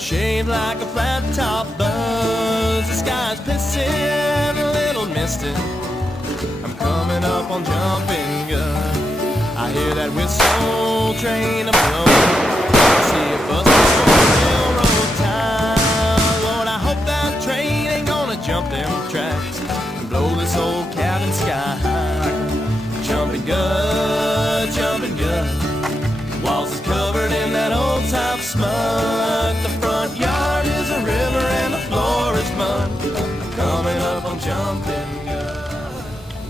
Shaved like a flat top buzz. The sky's pissing a little misty. I'm coming up on jumping gun. I hear that whistle train a blowing. I see a bus on railroad time. Lord, I hope that train ain't gonna jump them tracks and blow this old cabin sky high. Jumping good, jumping good. Walls is covered in that old time smut.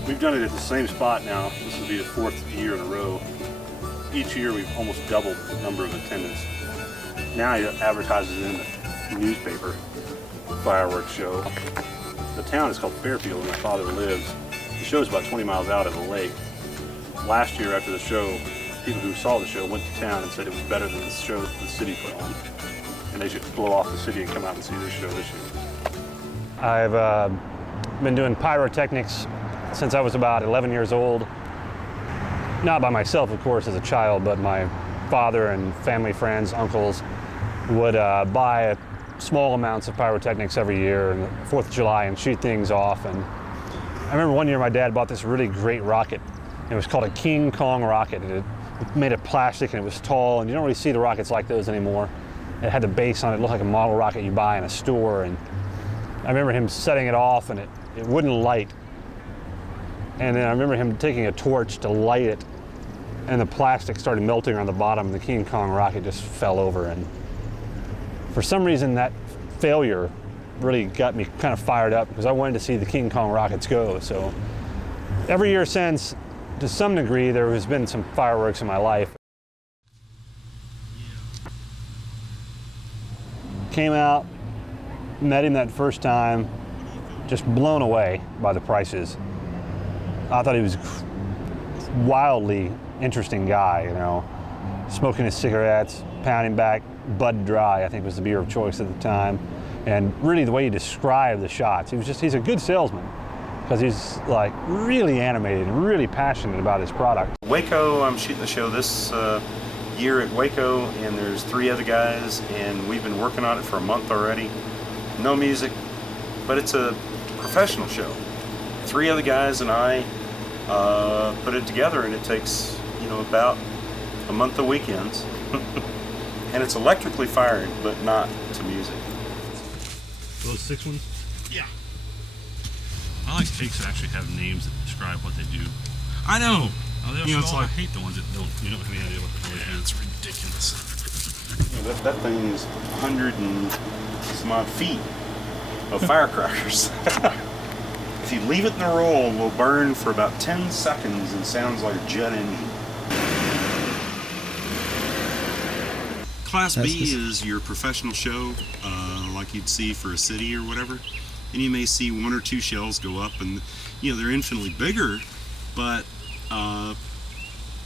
We've done it at the same spot now. This will be the 4th year in a row. Each year we've almost doubled the number of attendants. Now he advertises in the newspaper, fireworks show. The town is called Fairfield where my father lives. The show is about 20 miles out of the lake. Last year after the show, people who saw the show went to town and said it was better than the show the city put on. And they should blow off the city and come out and see this show this year. I've been doing pyrotechnics since I was about 11 years old. Not by myself, of course, as a child, but my father and family friends, uncles, would buy small amounts of pyrotechnics every year on the 4th of July and shoot things off. And I remember one year my dad bought this really great rocket. It was called a King Kong rocket. It made of plastic and it was tall, and you don't really see the rockets like those anymore. It had the base on it. It looked like a model rocket you buy in a store. And I remember him setting it off and it wouldn't light. And then I remember him taking a torch to light it, and the plastic started melting around the bottom, and the King Kong rocket just fell over. And for some reason, that failure really got me kind of fired up because I wanted to see the King Kong rockets go. So every year since, to some degree, there has been some fireworks in my life. Came out, met him that first time, just blown away by the prices. I thought he was a wildly interesting guy, you know, smoking his cigarettes, pounding back Bud Dry, I think was the beer of choice at the time. And really the way he described the shots, he's a good salesman because he's like really animated and really passionate about his product. Waco, I'm shooting the show this year at Waco, and there's 3 other guys, and we've been working on it for a month already. No music, but it's a professional show. 3 other guys and I put it together, and it takes, you know, about a month of weekends. And it's electrically fired, but not to music. Those 6 ones? Yeah. I like cakes that actually have names that describe what they do. I know. You know, it's like, I hate the ones that don't, you know, have any idea what they're doing. Yeah, it's ridiculous. You know, that thing is 100 and some odd feet of firecrackers. If you leave it in the roll, it will burn for about 10 seconds and sounds like a jet engine. Class B is your professional show, like you'd see for a city or whatever. And you may see 1 or 2 shells go up, and you know they're infinitely bigger. But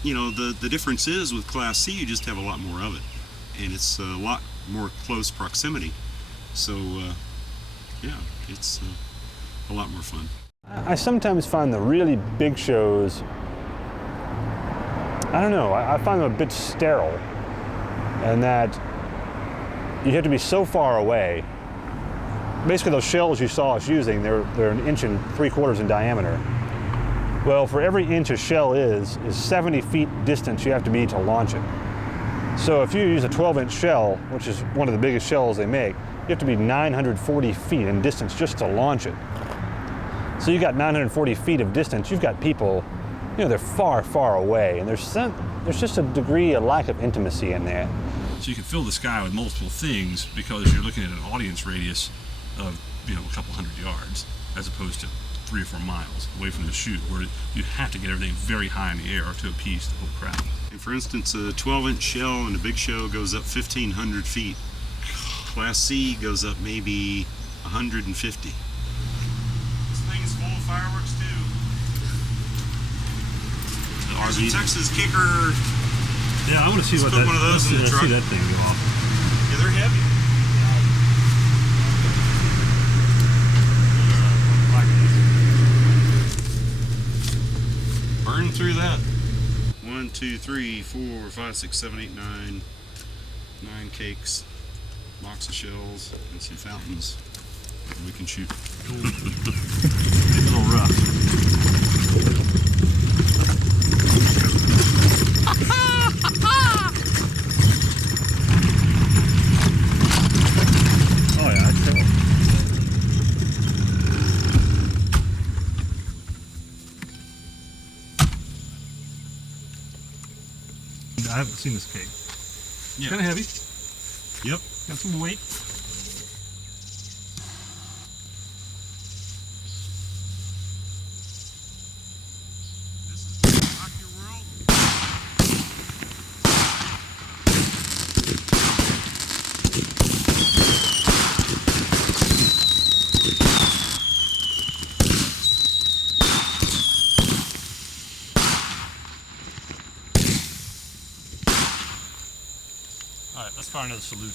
you know the difference is with Class C, you just have a lot more of it, and it's a lot more close proximity. So yeah, it's a lot more fun. I sometimes find the really big shows, I don't know, I find them a bit sterile, and that you have to be so far away. Basically those shells you saw us using, they're 1 3/4 inches in diameter. Well, for every inch a shell is 70 feet distance you have to be to launch it. So if you use a 12-inch shell, which is one of the biggest shells they make, you have to be 940 feet in distance just to launch it. So you got 940 feet of distance, you've got people, you know, they're far, far away, and there's just a degree, a lack of intimacy in there. So you can fill the sky with multiple things because you're looking at an audience radius of, you know, a couple hundred yards, as opposed to 3 or 4 miles away from the chute, where you have to get everything very high in the air to appease the whole crowd. And for instance, a 12-inch shell in a big show goes up 1,500 feet. Class C goes up maybe 150. This thing is full of fireworks too. The There's RV. a Texas kicker. Yeah, I want to see what put that. one of those Let's in the truck. see that thing go off. Yeah, they're heavy. Burn through that. 1, 2, 3, 4, 5, 6, 7, 8, 9. 9 cakes, box of shells, and some fountains. And we can shoot. Maybe a little rough. Oh yeah. I haven't seen this cake. Yeah. Kind of heavy. Yep. Got some weight. Rock your world. All right, let's fire another salute.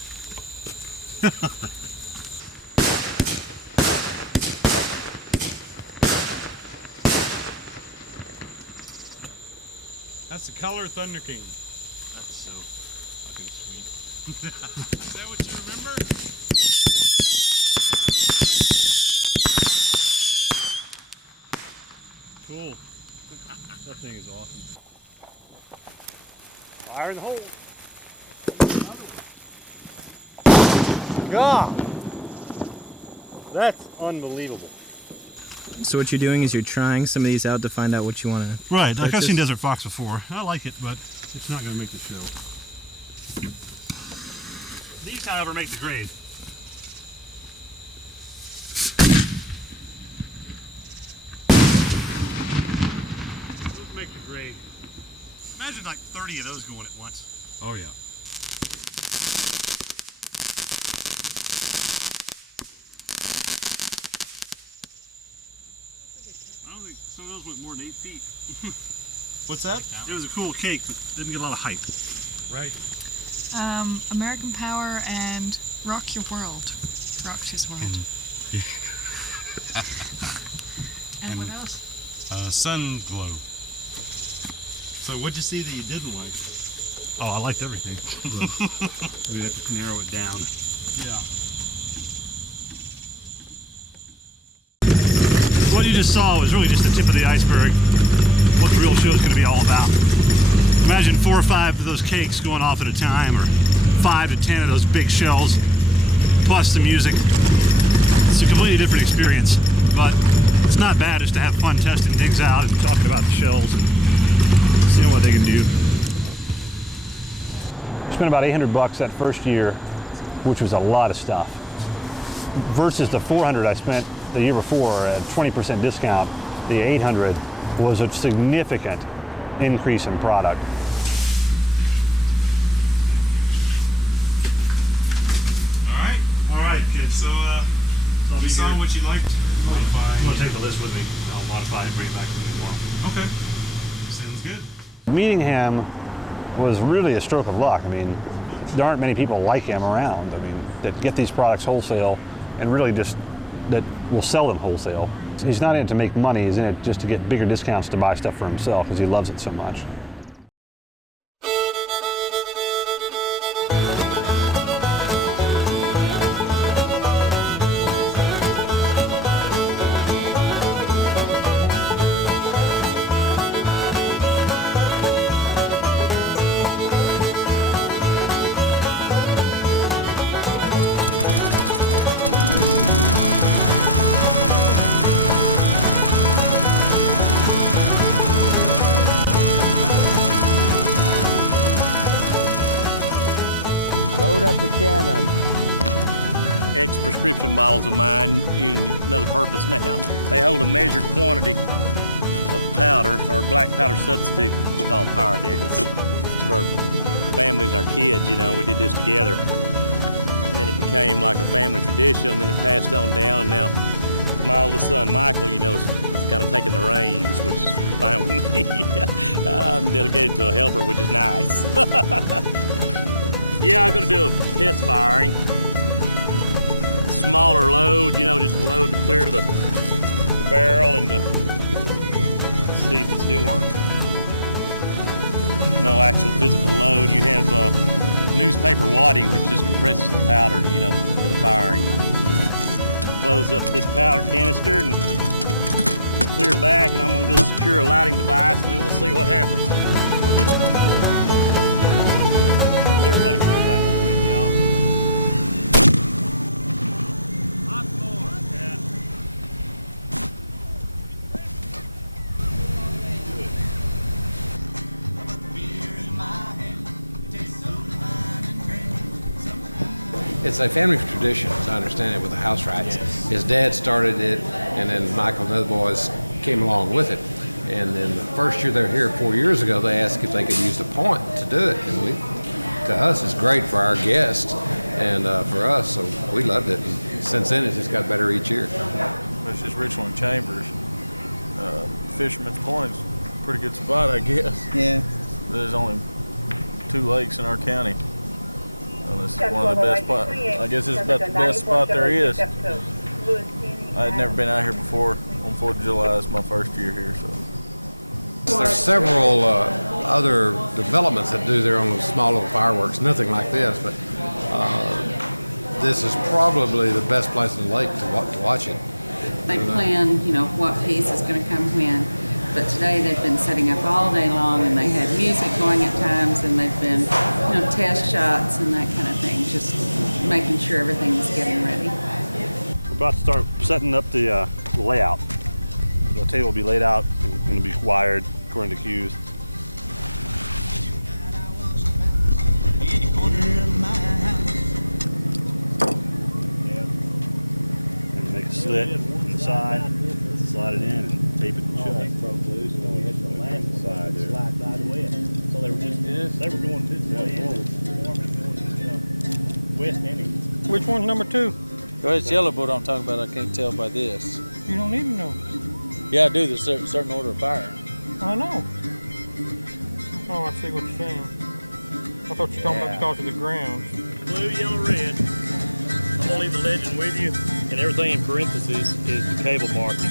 That's the color of Thunder King. That's so fucking sweet. Is that what you remember? Cool. That thing is awesome. Fire in the hole. God, that's unbelievable. So what you're doing is you're trying some of these out to find out what you want to. Right, like I've Purchase? seen Desert Fox before. I like it, but it's not going to make the show. These, however, make the grade. Those make the grade. Imagine like 30 of those going at once. Oh yeah. I don't think some of those went more than 8 feet. What's that? It was a cool cake. Didn't get a lot of hype. Right. American Power and Rock Your World. Rocked his world. And what else? Sun Glow. So what'd you see that you didn't like? Oh, I liked everything. We have to narrow it down. Yeah. What you just saw was really just the tip of the iceberg. What the real show is going to be all about. Imagine 4 or 5 of those cakes going off at a time, or 5 to 10 of those big shells, plus the music. It's a completely different experience, but it's not bad just to have fun testing things out and talking about the shells and seeing what they can do. Spent about $800 that first year, which was a lot of stuff. Versus the $400 I spent the year before at 20% discount, the $800 was a significant increase in product. All right, kids. So, you saw what you liked. I'm going to take the list with me. I'll modify it and bring it back to you tomorrow. Okay. Sounds good. Meeting him was really a stroke of luck. I mean, there aren't many people like him around. I mean, that get these products wholesale and really just that will sell them wholesale. He's not in it to make money, he's in it just to get bigger discounts to buy stuff for himself because he loves it so much. Load up the cannon. ex-prescription bottles of mine in another purpose now. They hold a measured quantity of powder, or black powder substitute. It's called Pyrodex. For our families, our kids, you know, we did this together. And then it became like a family tradition, and then it passed on down, and now my oldest son, Michael, you know, is kind of taking the reins, which is fine with me. I'm delegated to a helper, which is nice. Yeah, I'm gonna do a test firing. Smaller load, you know, just a load to clear the barrel and to see if it still works. No actual physical load. You have newspaper wadding, which just compresses the powder, you know, for the firing. Close up this powder canister and clear back, and I'm gonna go secure a lighting device, and then we'll see what happens. Everybody clear back a little bit, y'all. It's a family tradition, as I understand it, with the house rats. Yes. His dad started it, and then Michael and the other boys came along with it. And then the first year they were here 4 years ago, they asked if they could use the point to do it. And to us, it's great for our guests and for us, so we loved it. And since then, it's just got better each year. It's just Richland Chambers. Fisherman's Point is a pretty good spot, I guess. Yeah. There's only 2 lakes in our county. This is one of the best spots. I guess it's about the best spot there is. I had never been out here before on 4th of July. It's my first year here, so. There's several other developments that do their own small little fireworks, nothing like this, but this is probably the best place in the lake to watch it. They plan, you know, what piece is going to come when. But today they've been setting up all day long, and they had music going at times, and they've been, you know, test shots and that kind of thing, just making sure everything is getting ready. We're about to start setting up the layout. The table will be laid out and it'll be wired according to cues. Yeah. And make a slit on the side, slide it in, and tape it shut. Side there. So they were just they were going this way, west and east. Which one's number 2? Well, it's yellow boat I'm talking about. I can't tell by this. You don't need to know. Yeah, I do. There's a certain order of fire. I know. Oh, I see what you're saying. I thought you were talking about because of the grounds. Blue, yellow, red. I'm gonna leave the legend with you, and everything in parentheses is the cable marking.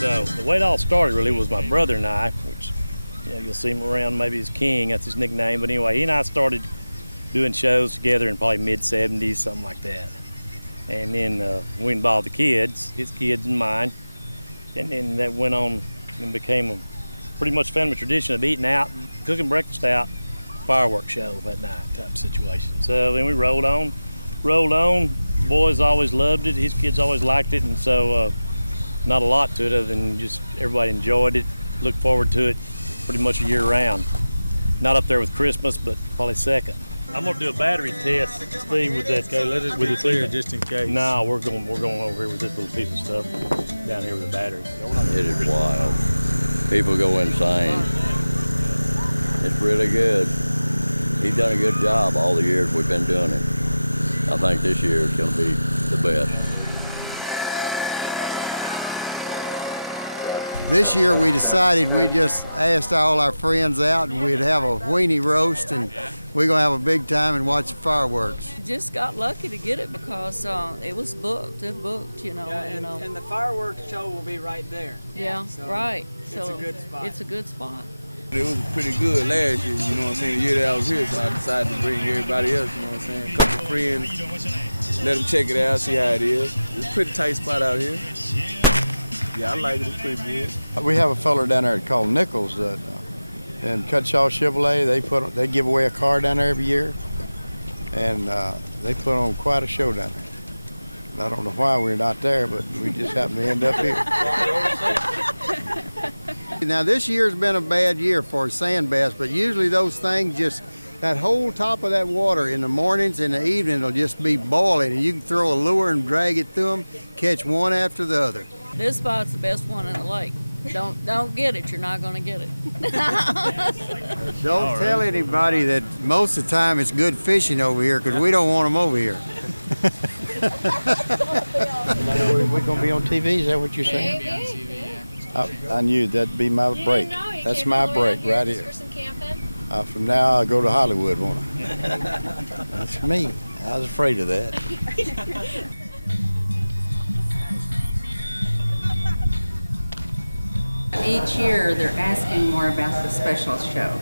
So the way it all started really was my brother and I, which, you know, you'll see him around maybe as King, that's his nickname. But anyway, he and I started doing shows together in probably mid-70s, something like that. And then we involved the kids, his kids and mine. And then that went on and became a pretty much family tradition of eating out, cooking breakfast out, fireworks show that night type situation. So then we rolled on. Boys always loved it, his kids always liked it, and so not a lot to it other than just everybody enjoyed it, looked forward to it pretty much a year round. Not up there with Christmas, but probably second. I'm gonna do a battery test, Steve, with that. Okay, let it be clear just in case. No, we're going over here with this little piece of stuff down here with the battery. It is wild. People go insane. It's really good. He's done a good job all the years we've been doing it. I think this year is going to be the best. This year we decided we just asked all our friends out and we'd have a weenie roast, and we're going to have a big time and watch the fireworks. Just got lucky to get it because it was booked. It booked, you know. Yeah, and the fireworks show will be right there. Yeah, so right. So it's a good spot. It's a good spot. It was pretty good last year, you know what I'm saying, the year that I was here, so I decided to bring everybody else, you know what I'm saying, a couple of friends, let them check it out, see how it is. It's a pretty tight spot out here. Yeah, I like it, it's pretty good. We have a fella down there called Nichols in Cutshaw Chevrolet. They give away a car down there every year, and they put on quite a show down there. I don't know why we're not there, but we just happen to end up here. Now this year's been a bad year for sand bass, but usually those things just that whole top of that water in the mornings and the evening will just be boiling, and you can throw a lure and drag it through them, catch one after the other. This spot's the best one in the lake. Don't get it. You're not going to get it. Don't tell anybody that most of the time it's good fishing over here, because we don't want them over here. We're going to be on TV, is that what you're saying? I knew that'd be my break. That's my break right here. From now, I'll go to Hollywood, won't I? That's me. I was afraid of that. Each year they're asking more about the special show.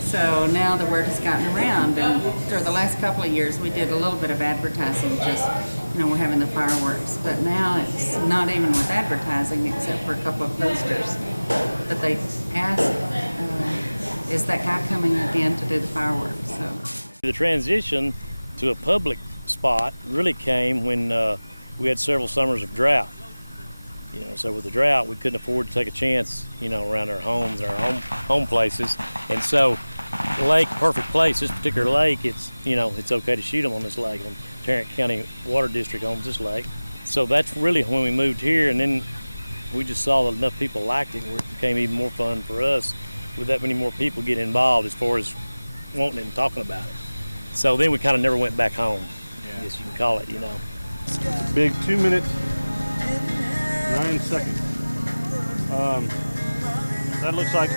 So now the word has gotten around, and for the last couple of years we did a little bit of advertising, just, we're having the fireworks. But now it's not even with advertising except for a couple of posters. But they ask, is that guy coming again to do the fireworks? So the transition to a public spot really came when we had several summers of drought. So with the drought, we couldn't afford to take a chance, around our homes, our home places. And so the lake, perfect place, this particular lake, it's okay to shoot them on this lake. On Tarrant County Water District owns this lake. So that's really when we moved here, and then we just saw that enough people liked it, where it became even more fun for us with that many more people getting involved as far as wanting it and talking about it. So then we kind of never went back home, I guess you can call it, Big 2 minutes, 9 seconds. That looks like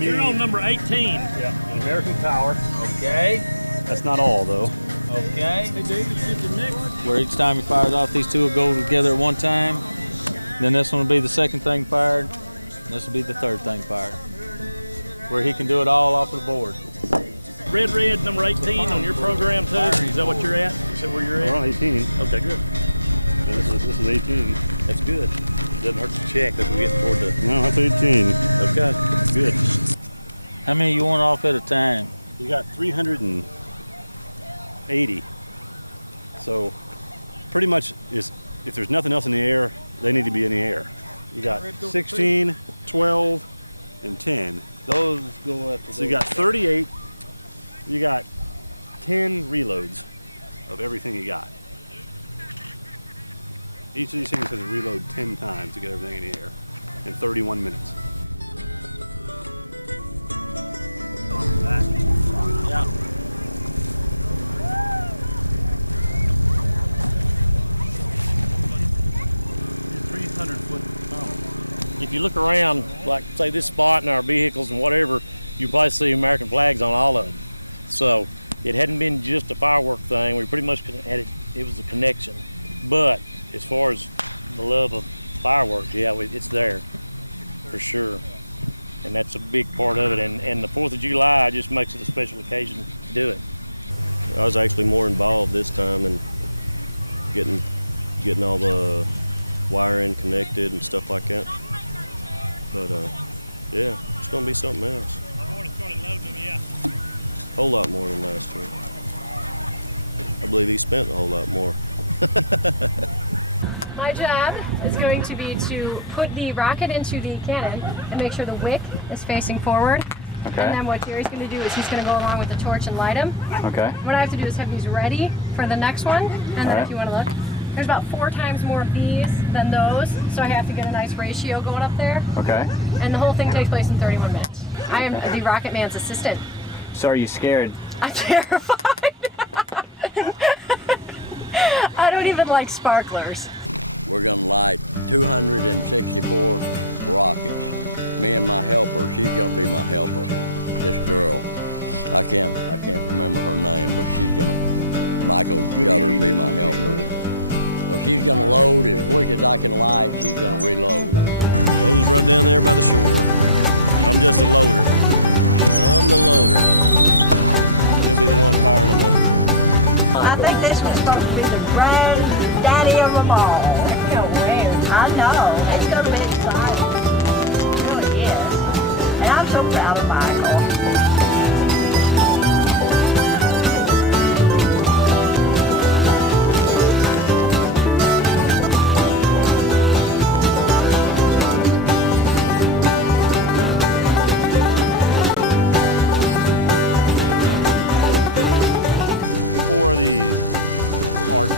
You're on number 18. Yeah, an American Power. Okay. That's not all, though. Okay. Hey, David, shoot the next. Where each time he fires off, these two will go together at one time. Then this one will be the second thing fired. This will be the third thing fired. Where he can do it all off of the board. Red, number 18 on your program too. Is that what you're at? Is that where you're at? We're on 18. Okay, good. Yeah, this is 18. That's good. Doesn't hurt to check as we get toward the... No, that's 18. Okay, good. How many you want off at a time? You got 380. So pretty much if there's nothing else in the air, they need to be in the air. You got 16, 12, and 10. Those go after So you got 38. You got 10 reloads of everything you got. Each of these things has to reload 10 times to get everything in the air in 31 minutes. Yeah. If you look around, like say this spot in our vehicles and whatever, you probably see American flags on all of them. So it hadn't been just a firework thing. We pretty much had it. It was a connection. But as far as the love of fireworks, yeah, it's there for sure. And that's a big part of it. And the 4th of July just makes it a special occasion to do it. I was actually more involved this time in getting all the wiring connected and stuff like that. But yeah, it's gonna be something else. I've already started loading them, yeah. A whole lot more than last year. I believe he spent a whole lot more. My job is going to be to put the rocket into the cannon and make sure the wick is facing forward. Okay. And then what Jerry's going to do is he's going to go along with the torch and light them. Okay. What I have to do is have these ready for the next one. And then if you want to look, there's about 4 times more of these than those. So I have to get a nice ratio going up there. Okay. And the whole thing takes place in 31 minutes. I am the Rocket Man's assistant. So are you scared? I'm terrified. I don't even like sparklers. We're gonna light 264 rockets. Me and my helper, she's gonna be my helper. This girl, I can't remember her name, but Michael got her to be my helper. So she's gonna load as quick as I can light, she's gonna reload. Those right down there by the shore. I'm just a loader. I'm the loader. She'll be the one firing them up. I think this one's supposed to be the Grandaddy of them all. I know. It's going to be exciting. It really is. And I'm so proud of Michael.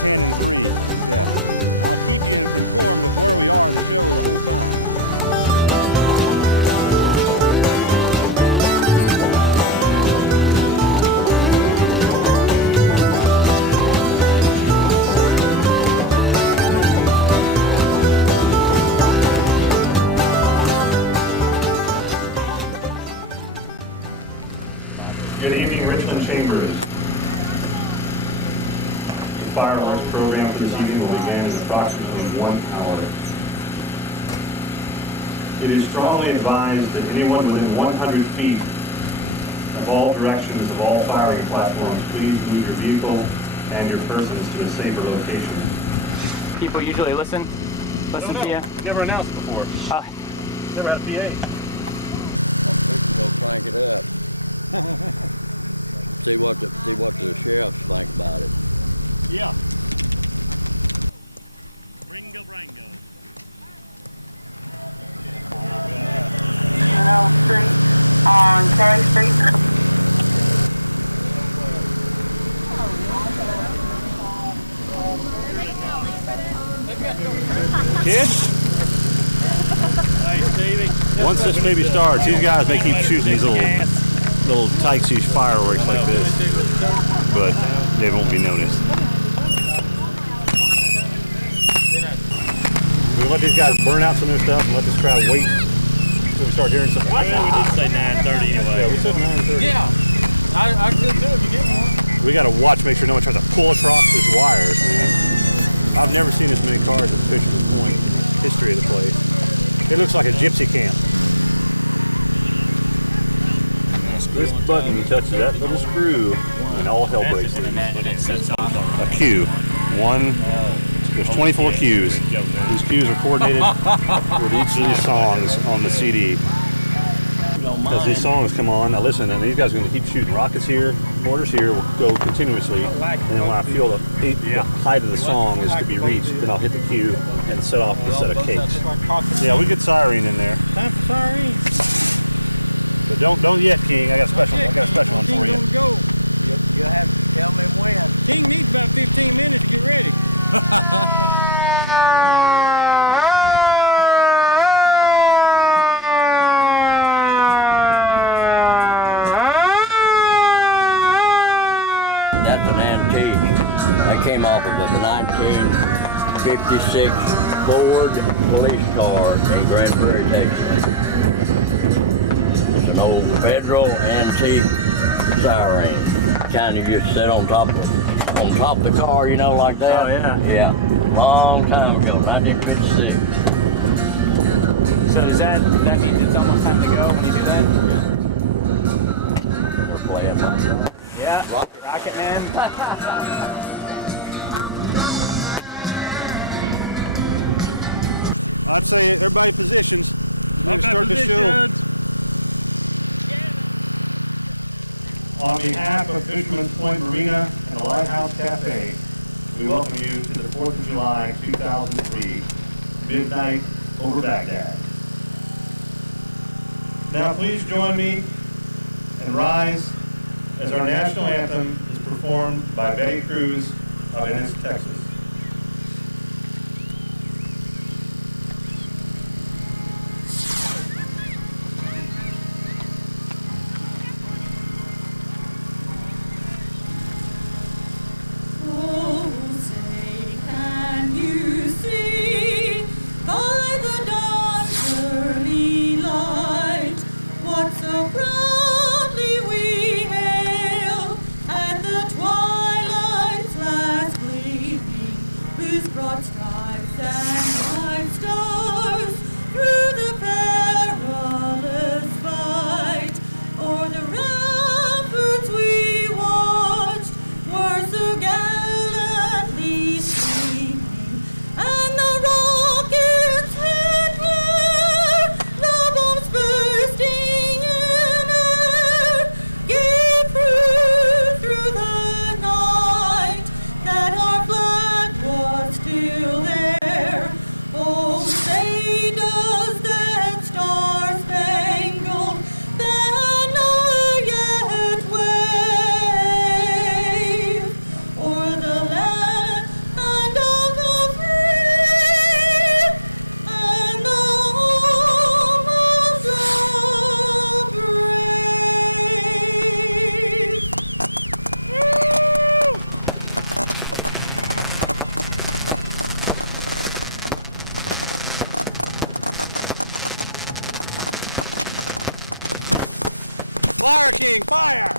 10 and 3. Yeah. I'll keep you informed of where we are in the show the whole time. Good evening, Richmond Chambers. The fireworks program for this evening will begin in approximately 1 hour. It is strongly advised that anyone within 100 feet of all directions of all firing platforms, please move your vehicle and your persons to a safer location. People usually listen to you. Never announced before. Never had a PA. Go crank it up. see what the sheriffs think about it. Yeah. Ringo Brango. Street on Cherry Street. Kids? Hey, Stevie. Once this baby starts, these guys may keep shooting these little tight-suit fireworks like this, but they won't be noticed. We let these guys burn out some of their stuff and let this crowd wait until we start hearing some. Well, we did say 9:30 anyway. Yeah, we said 9:30. Yeah, I could do it if you get one. We got to watch, make sure no one tries to pull across these wires, man. I've never seen this many cars at Fisherman's Point. History of the place. It looks like a gypsy camp. This button touches that little screw, and all hell breaks loose. A cue. There's 24 cues. These cues are coordinated with each of these songs on the CD. As these songs come on, now listen, and these guys are going to keep shooting. Rockets here, mortars here will go continuously, and then when I feel the height of the song is to be reached, then I'll hit the cue and set off the set of cakes. Yeah, we get siren in there. Time for siren. But don't yet, King. I got a special one for you. Go. You'll have to tell me when. King needs about 15 minutes to get ready. That's an antique. That came off of the 1956 Ford police car in Grand Prairie, Texas. It's an old federal antique siren. Kind of just sit on top of the car, you know, like that. Oh, yeah. Yeah. Long time ago, 1956. So does that mean it's almost time to go when you do that? Yeah. They're playing my song. Yeah. Rocket Man. I'd say everybody positions. We're going to start the show. On behalf of Fisherman's Point Marina and the Lighthouse Cafe, we welcome you to the 4th of July 2003, Midnight over Baghdad. Now please join me and rise as our national anthem is performed by Betty Cruz of Ennis, Texas. Fire King, fire!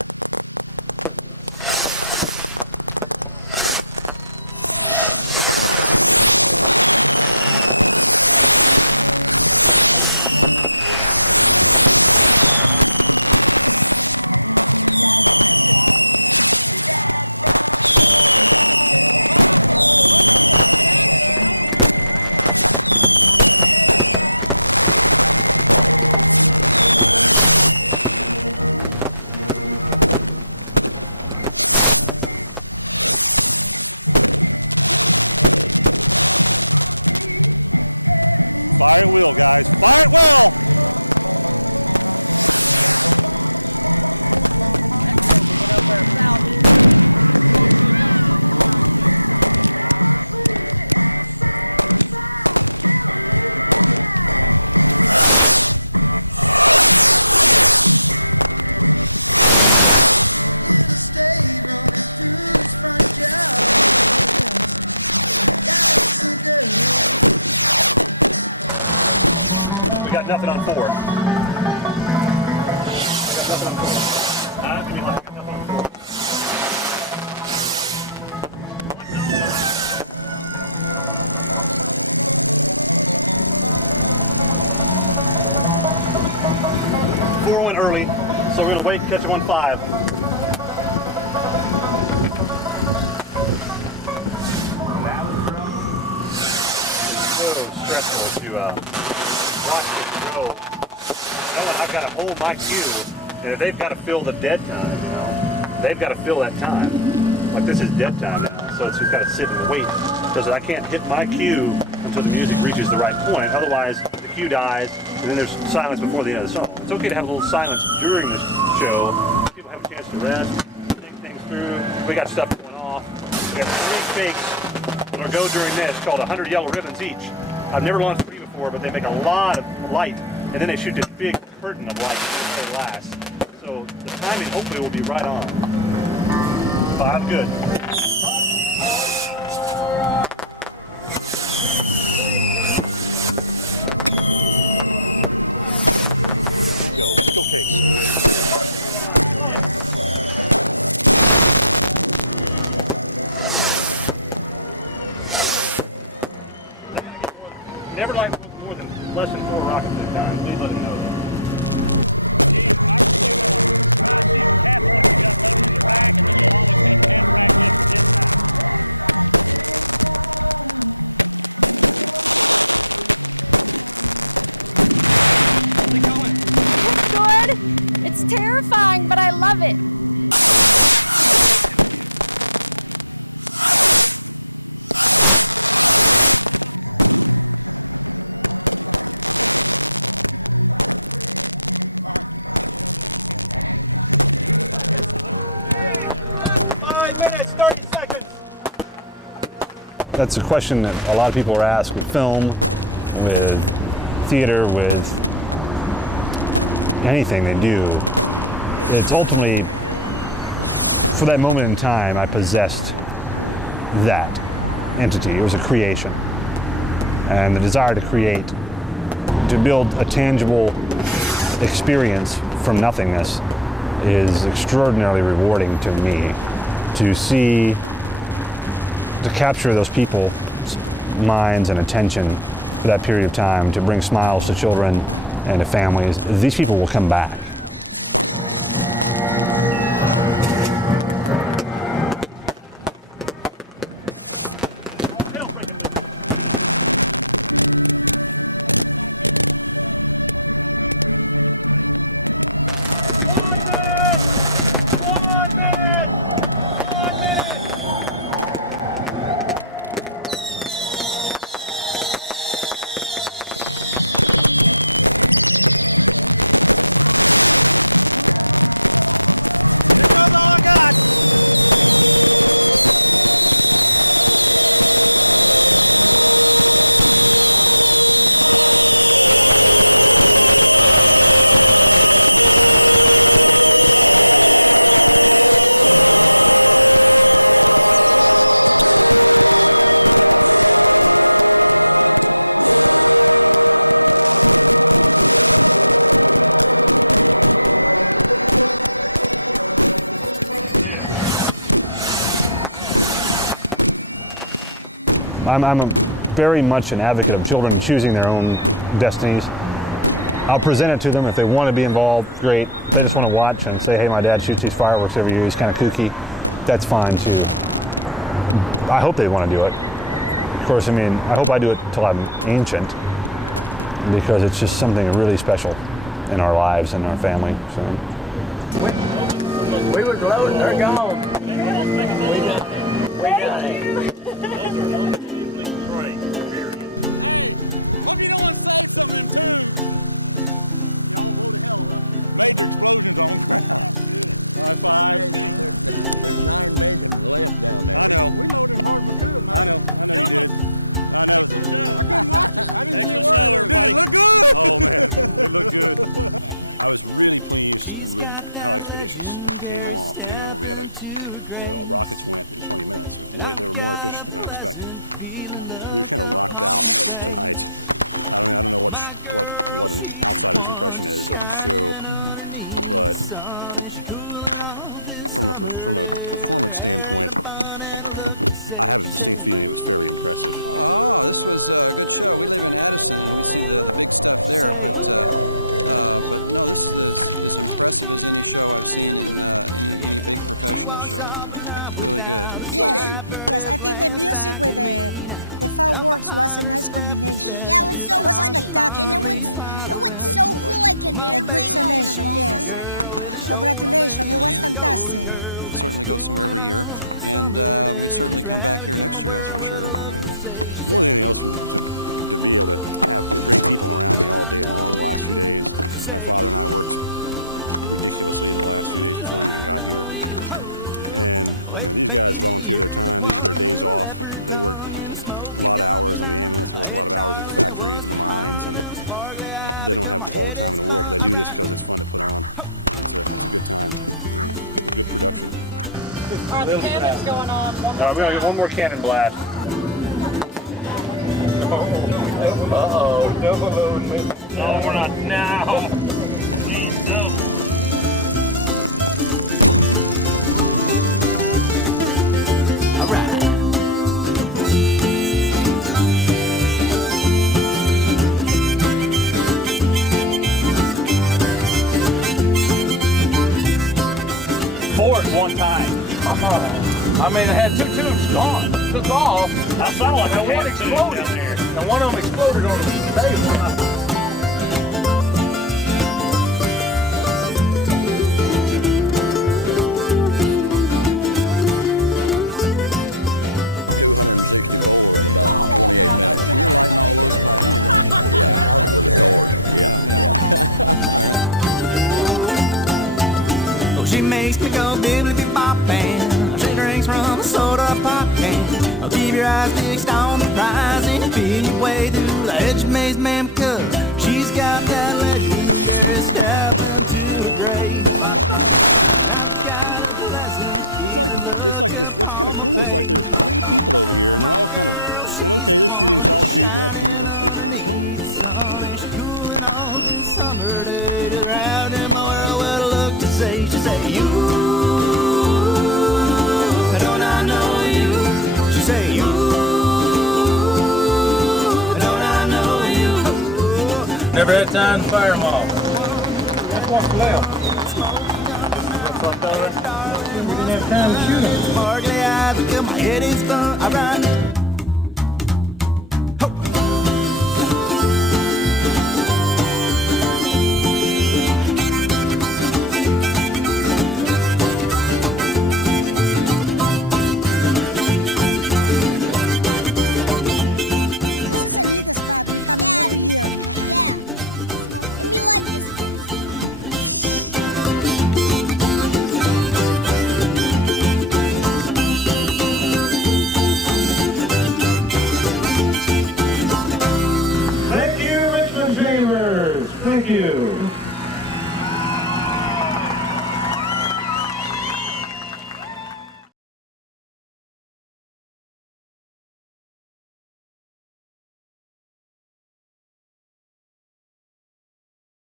Fire at will, guys. Fire at will! We got nothing on 4. Give me light. Nothing on 4. Four went early, so we're gonna wait and catch him on 5. So stressful to watch this go. Knowing I've got to hold my cue, and if they've got to fill the dead time, you know, they've got to fill that time. Like this is dead time now, so it's just got to sit and wait because I can't hit my cue until the music reaches the right point. Otherwise, the cue dies, and then there's silence before the end of the song. It's okay to have a little silence during the show. People have a chance to rest, think things through. We got stuff going off. We got 3 shakes that'll go during this called 100 yellow ribbons each. I've never launched 3 before, but they make a lot of light, and then they shoot this big curtain of light before they last. So the timing hopefully will be right on. 5 good. Go cakes. Never light more than less than 4 rockets at a time. Please let him know that. Gee, I really try to see half of what you got loaded in the rack, and then you'll always have half rack left for this time. Good. It's terrifying, but I love it. That's a question that a lot of people are asked with film, with theater, with anything they do. It's ultimately, for that moment in time, I possessed that entity. It was a creation. And the desire to create, to build a tangible experience from nothingness is extraordinarily rewarding to me. To see, to capture those people's minds and attention for that period of time, to bring smiles to children and to families. These people will come back. I'm very much an advocate of children choosing their own destinies. I'll present it to them. If they want to be involved, great. If they just want to watch and say, hey, my dad shoots these fireworks every year, he's kind of kooky, that's fine too. I hope they want to do it. Of course, I mean, I hope I do it until I'm ancient, because it's just something really special in our lives and our family. So. We was loaded, they're gone. Hey, hope you don't want to save some of them tubes. Y'all go to hell, huh? Major explosions on ground. High five. There's 9 million left down there. I know. We loaded hard as we could, man. I know you did. I know. I couldn't watch it. I didn't see a Excellent show, word. everybody. Did it look good? Oh man, it looked good. I was really pleased with how expeditious it came off. You know, we had the rockets went in 20 minutes. They were more efficient than I expected. We were kind of rocked out tonight. I don't know what an outsider's impression is of the show, but from a performance standpoint, I have a distinct feeling it was fairly impressive. Oh, this was a good show. We live in Addison, and we see the big stuff there. But no, this is as impressive as any show I've seen in any big professional show. Really good. Yes. I think the music with the fireworks was a nice combination. Yeah, it was so funny. Spectacular. And it went so cool, like an A airplane. good selection. Yes. Congratulations. It was fantastic. Certainly go somewhere every year, and we'd certainly come back here next year, that's for sure. More than anything else was to be able to have great people around me all day long the last few days. My father and I worked ridiculously the last few days before we even got here. And these guys volunteer their time. These are their days off. They work a lot of hours on the ambulance. They work a lot of hours at the factories and the mines. And they don't have all the time in the world, but they do this because it's fun to put on. And it's a good time, a good production. Are the cannons going on? We're going to get one more cannon blast. Uh-oh. No, we're not now. One time. I mean, I had 2 tubes gone. Took off. I saw like a one one exploded down there. And one of them exploded on the table. 264 in about 28 minutes. You're lighting all those by hand, right? Yeah, with a torch. Yeah. She makes me go bibbly-bop-bang. She drinks from a soda pop can. I'll keep your eyes fixed on the prize and feel your way through the edge of Maze Man cup. She's got that legend stressed out to the grave. What's kind of cool is like there's 3 people over here and they're all kind of saying, okay, they're shooting, so I'll shoot and I'll shoot. It's fun. Never had time to fire them all. That's what's left. That's left over? We didn't have time to shoot them. Hardly I become my head is spun around.